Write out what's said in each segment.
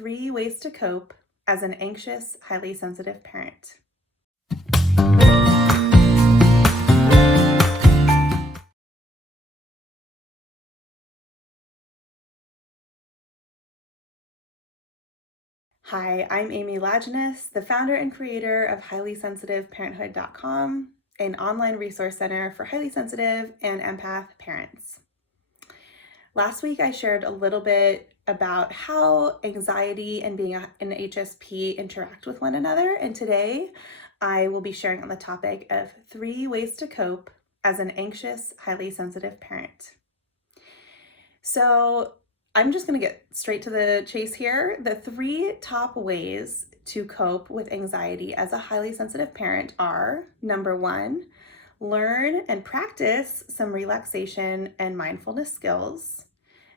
3 ways to cope as an anxious, highly sensitive parent. Hi, I'm Amy Lajeunesse, the founder and creator of highlysensitiveparenthood.com, an online resource center for highly sensitive and empath parents. Last week, I shared a little bit about how anxiety and being an HSP interact with one another, and today I will be sharing on the topic of 3 ways to cope as an anxious, highly sensitive parent. So I'm just going to get straight to the chase here. The 3 top ways to cope with anxiety as a highly sensitive parent are: number 1, learn and practice some relaxation and mindfulness skills.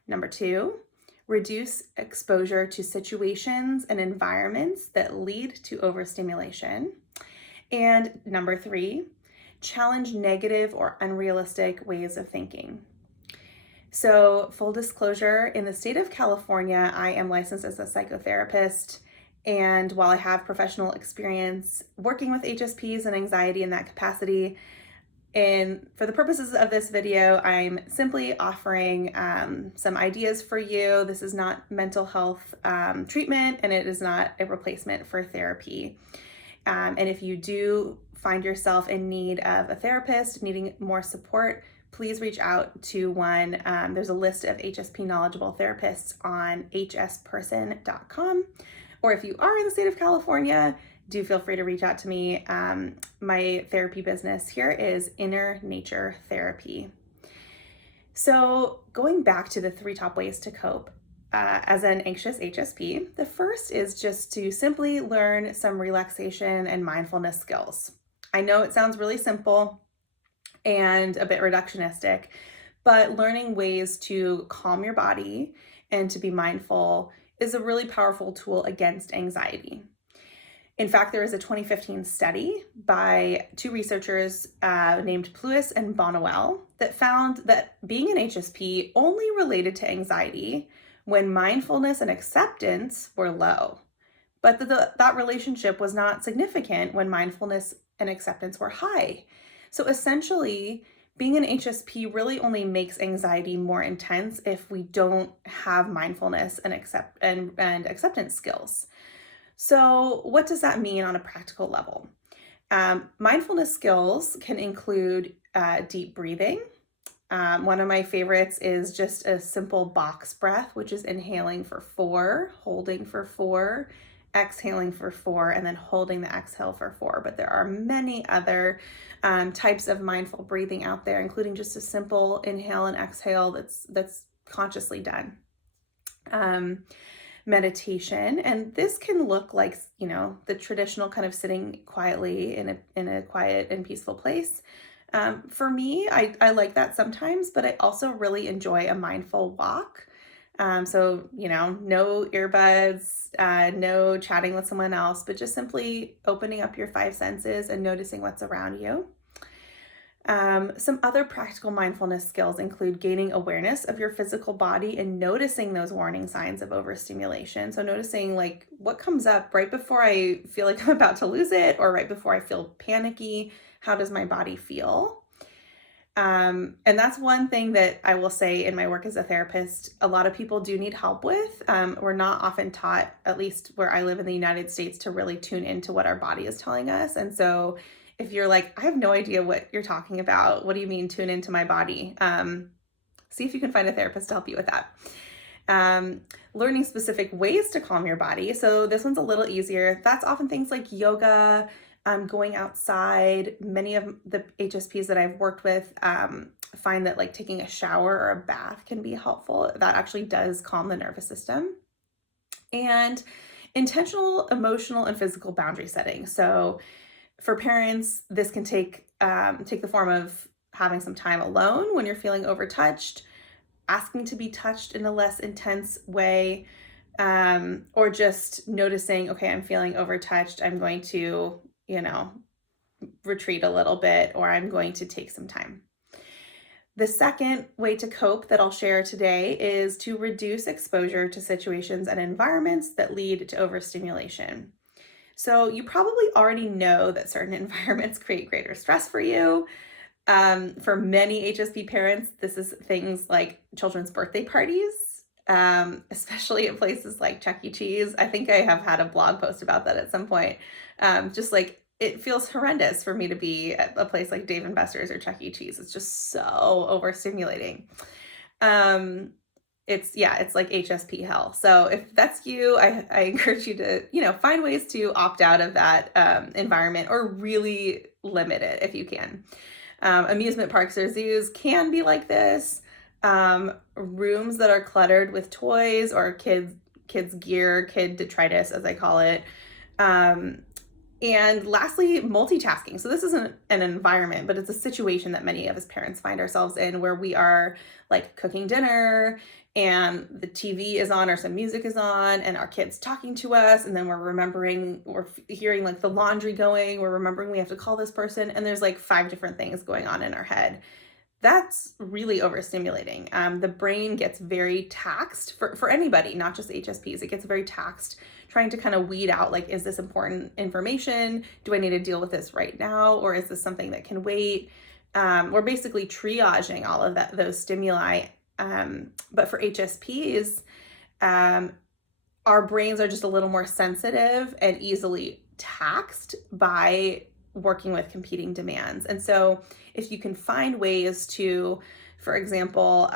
Number 2, reduce exposure to situations and environments that lead to overstimulation. And number 3, challenge negative or unrealistic ways of thinking. So, full disclosure, in the state of California, I am licensed as a psychotherapist. And while I have professional experience working with HSPs and anxiety in that capacity, and for the purposes of this video, I'm simply offering some ideas for you. This is not mental health treatment, and it is not a replacement for therapy. And if you do find yourself in need of a therapist, needing more support, please reach out to one. There's a list of HSP knowledgeable therapists on hsperson.com. Or if you are in the state of California, do feel free to reach out to me. My therapy business here is Inner Nature Therapy. So going back to the 3 top ways to cope as an anxious HSP, the first is just to simply learn some relaxation and mindfulness skills. I know it sounds really simple and a bit reductionistic, but learning ways to calm your body and to be mindful is a really powerful tool against anxiety. In fact, there is a 2015 study by 2 researchers named Pluis and Bonnewell that found that being an HSP only related to anxiety when mindfulness and acceptance were low, but that relationship was not significant when mindfulness and acceptance were high. So essentially, being an HSP really only makes anxiety more intense if we don't have mindfulness and acceptance skills. So what does that mean on a practical level? Mindfulness skills can include deep breathing. One of my favorites is just a simple box breath, which is inhaling for 4, holding for 4, exhaling for 4, and then holding the exhale for 4. But there are many other types of mindful breathing out there, including just a simple inhale and exhale that's consciously done. Meditation, and this can look like, the traditional kind of sitting quietly in a quiet and peaceful place. For me, I like that sometimes, but I also really enjoy a mindful walk. So, no earbuds, no chatting with someone else, but just simply opening up your 5 senses and noticing what's around you. Some other practical mindfulness skills include gaining awareness of your physical body and noticing those warning signs of overstimulation. So noticing like what comes up right before I feel like I'm about to lose it, or right before I feel panicky. How does my body feel? And that's one thing that I will say in my work as a therapist, a lot of people do need help with. We're not often taught, at least where I live in the United States, to really tune into what our body is telling us. And so if you're like, I have no idea what you're talking about, what do you mean tune into my body? See if you can find a therapist to help you with that. Learning specific ways to calm your body. So this one's a little easier. That's often things like yoga, going outside. Many of the HSPs that I've worked with find that like taking a shower or a bath can be helpful. That actually does calm the nervous system. And intentional emotional and physical boundary setting. So for parents, this can take the form of having some time alone when you're feeling overtouched, asking to be touched in a less intense way, or just noticing, okay, I'm feeling overtouched. I'm going to, retreat a little bit, or I'm going to take some time. The second way to cope that I'll share today is to reduce exposure to situations and environments that lead to overstimulation. So, you probably already know that certain environments create greater stress for you. For many HSP parents, this is things like children's birthday parties, especially at places like Chuck E. Cheese. I think I have had a blog post about that at some point. Just like it feels horrendous for me to be at a place like Dave& Buster's or Chuck E. Cheese. It's just so overstimulating. Um, it's like HSP hell. So if that's you, I encourage you to, find ways to opt out of that environment or really limit it if you can. Amusement parks or zoos can be like this. Rooms that are cluttered with toys or kids gear, kid detritus, as I call it. And lastly, multitasking. So this isn't an environment, but it's a situation that many of us parents find ourselves in where we are like cooking dinner and the TV is on or some music is on and our kids talking to us. And then we're hearing like the laundry going, we're remembering we have to call this person. And there's like 5 different things going on in our head. That's really overstimulating. The brain gets very taxed for anybody, not just HSPs. It gets very taxed trying to kind of weed out, like, is this important information? Do I need to deal with this right now? Or is this something that can wait? We're basically triaging all of those stimuli. But for HSPs, our brains are just a little more sensitive and easily taxed by working with competing demands. And so if you can find ways to, for example,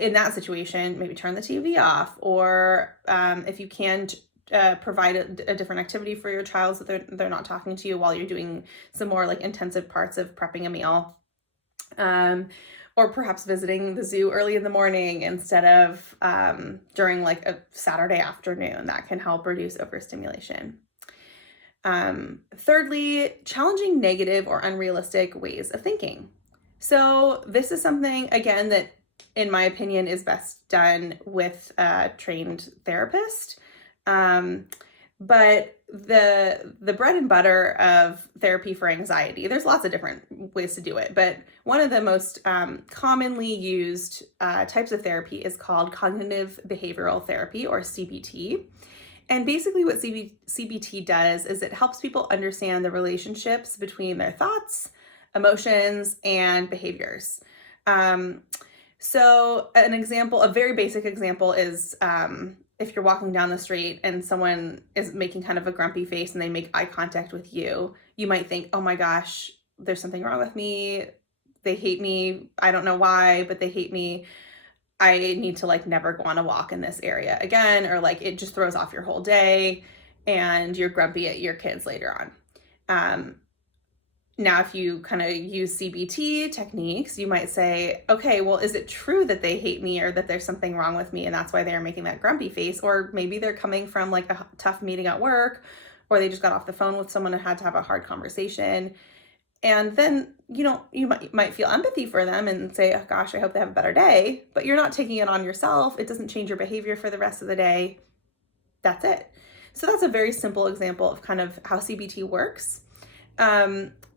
in that situation, maybe turn the TV off, or if you can provide a different activity for your child so they're not talking to you while you're doing some more like intensive parts of prepping a meal. Or perhaps visiting the zoo early in the morning instead of during like a Saturday afternoon. That can help reduce overstimulation. Thirdly, challenging negative or unrealistic ways of thinking. So this is something, again, that in my opinion is best done with a trained therapist. But the bread and butter of therapy for anxiety, there's lots of different ways to do it, but one of the most commonly used types of therapy is called cognitive behavioral therapy, or CBT. And basically what CBT does is it helps people understand the relationships between their thoughts, emotions, and behaviors. So a very basic example is if you're walking down the street and someone is making kind of a grumpy face and they make eye contact with you, you might think, oh my gosh, there's something wrong with me. They hate me. I don't know why, but they hate me. I need to like never go on a walk in this area again, or like it just throws off your whole day and you're grumpy at your kids later on. Now, if you kind of use CBT techniques, you might say, okay, well, is it true that they hate me or that there's something wrong with me and that's why they're making that grumpy face? Or maybe they're coming from like a tough meeting at work, or they just got off the phone with someone and had to have a hard conversation. And then, you might feel empathy for them and say, oh gosh, I hope they have a better day, but you're not taking it on yourself. It doesn't change your behavior for the rest of the day. That's it. So that's a very simple example of kind of how CBT works.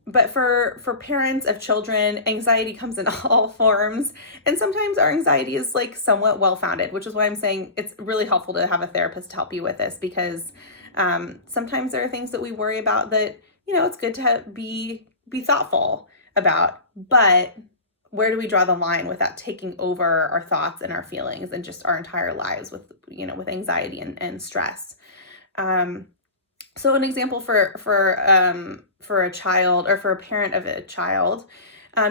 But for parents of children, anxiety comes in all forms. And sometimes our anxiety is like somewhat well-founded, which is why I'm saying it's really helpful to have a therapist to help you with this, because sometimes there are things that we worry about that, it's good to be thoughtful about. But where do we draw the line without taking over our thoughts and our feelings and just our entire lives with anxiety and stress? So an example for a child, or for a parent of a child,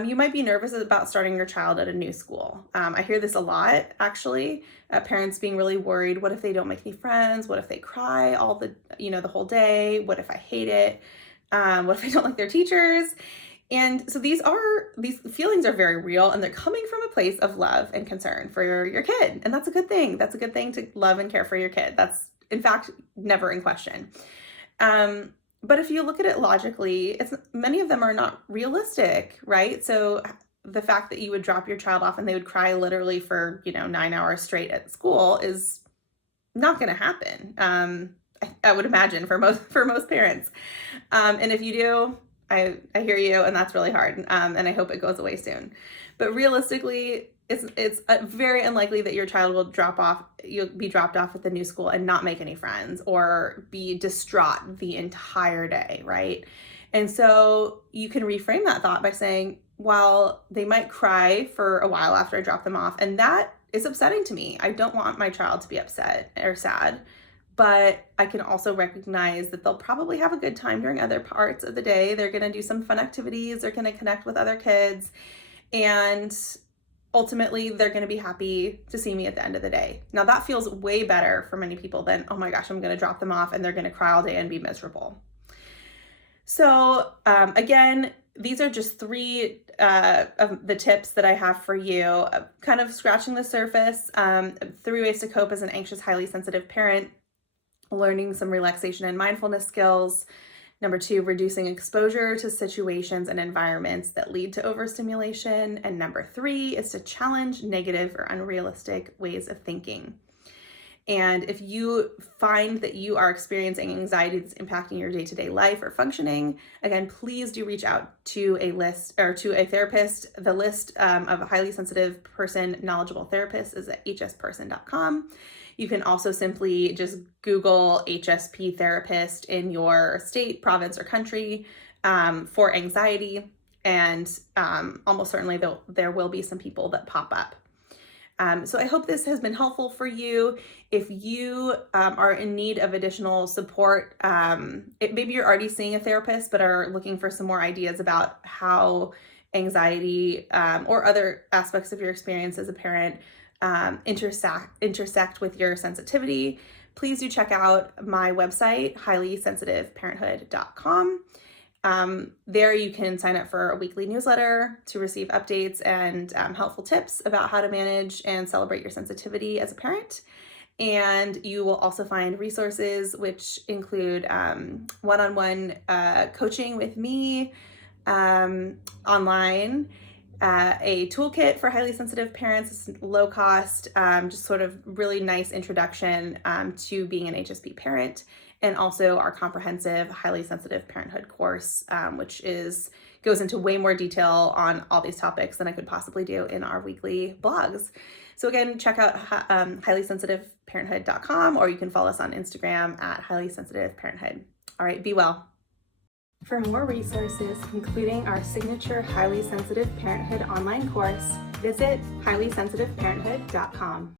you might be nervous about starting your child at a new school. I hear this a lot, actually. Parents being really worried. What if they don't make any friends? What if they cry the whole day? What if I hate it? What if I don't like their teachers? And so these feelings are very real, and they're coming from a place of love and concern for your kid. And that's a good thing. That's a good thing to love and care for your kid. That's, in fact, never in question. But if you look at it logically, many of them are not realistic, right? So the fact that you would drop your child off and they would cry literally for, 9 hours straight at school is not going to happen. I would imagine for most parents. And if you do, I hear you, and that's really hard, and I hope it goes away soon. But realistically, it's very unlikely that your child will you'll be dropped off at the new school and not make any friends or be distraught the entire day, right? And so you can reframe that thought by saying, well, they might cry for a while after I drop them off, and that is upsetting to me. I don't want my child to be upset or sad, but I can also recognize that they'll probably have a good time during other parts of the day. They're going to do some fun activities, they're going to connect with other kids, and ultimately they're going to be happy to see me at the end of the day. Now that feels way better for many people than, oh my gosh, I'm going to drop them off and they're going to cry all day and be miserable. So again, these are just 3 of the tips that I have for you, kind of scratching the surface. 3 ways to cope as an anxious, highly sensitive parent: learning some relaxation and mindfulness skills. Number 2, reducing exposure to situations and environments that lead to overstimulation. And number 3 is to challenge negative or unrealistic ways of thinking. And if you find that you are experiencing anxiety that's impacting your day-to-day life or functioning, again, please do reach out to a therapist. The list of a highly sensitive person knowledgeable therapists is at hsperson.com. You can also simply just Google HSP therapist in your state, province, or country for anxiety, and almost certainly there will be some people that pop up. So I hope this has been helpful for you. If you are in need of additional support, maybe you're already seeing a therapist but are looking for some more ideas about how anxiety or other aspects of your experience as a parent intersect with your sensitivity, please do check out my website, highlysensitiveparenthood.com. There you can sign up for a weekly newsletter to receive updates and helpful tips about how to manage and celebrate your sensitivity as a parent. And you will also find resources which include one-on-one coaching with me online, a toolkit for highly sensitive parents, low cost, just sort of really nice introduction to being an HSP parent, and also our comprehensive highly sensitive parenthood course, which goes into way more detail on all these topics than I could possibly do in our weekly blogs. So again, check out highlysensitiveparenthood.com, or you can follow us on Instagram at highlysensitiveparenthood. All right, be well. For more resources, including our signature Highly Sensitive Parenthood online course, visit highlysensitiveparenthood.com.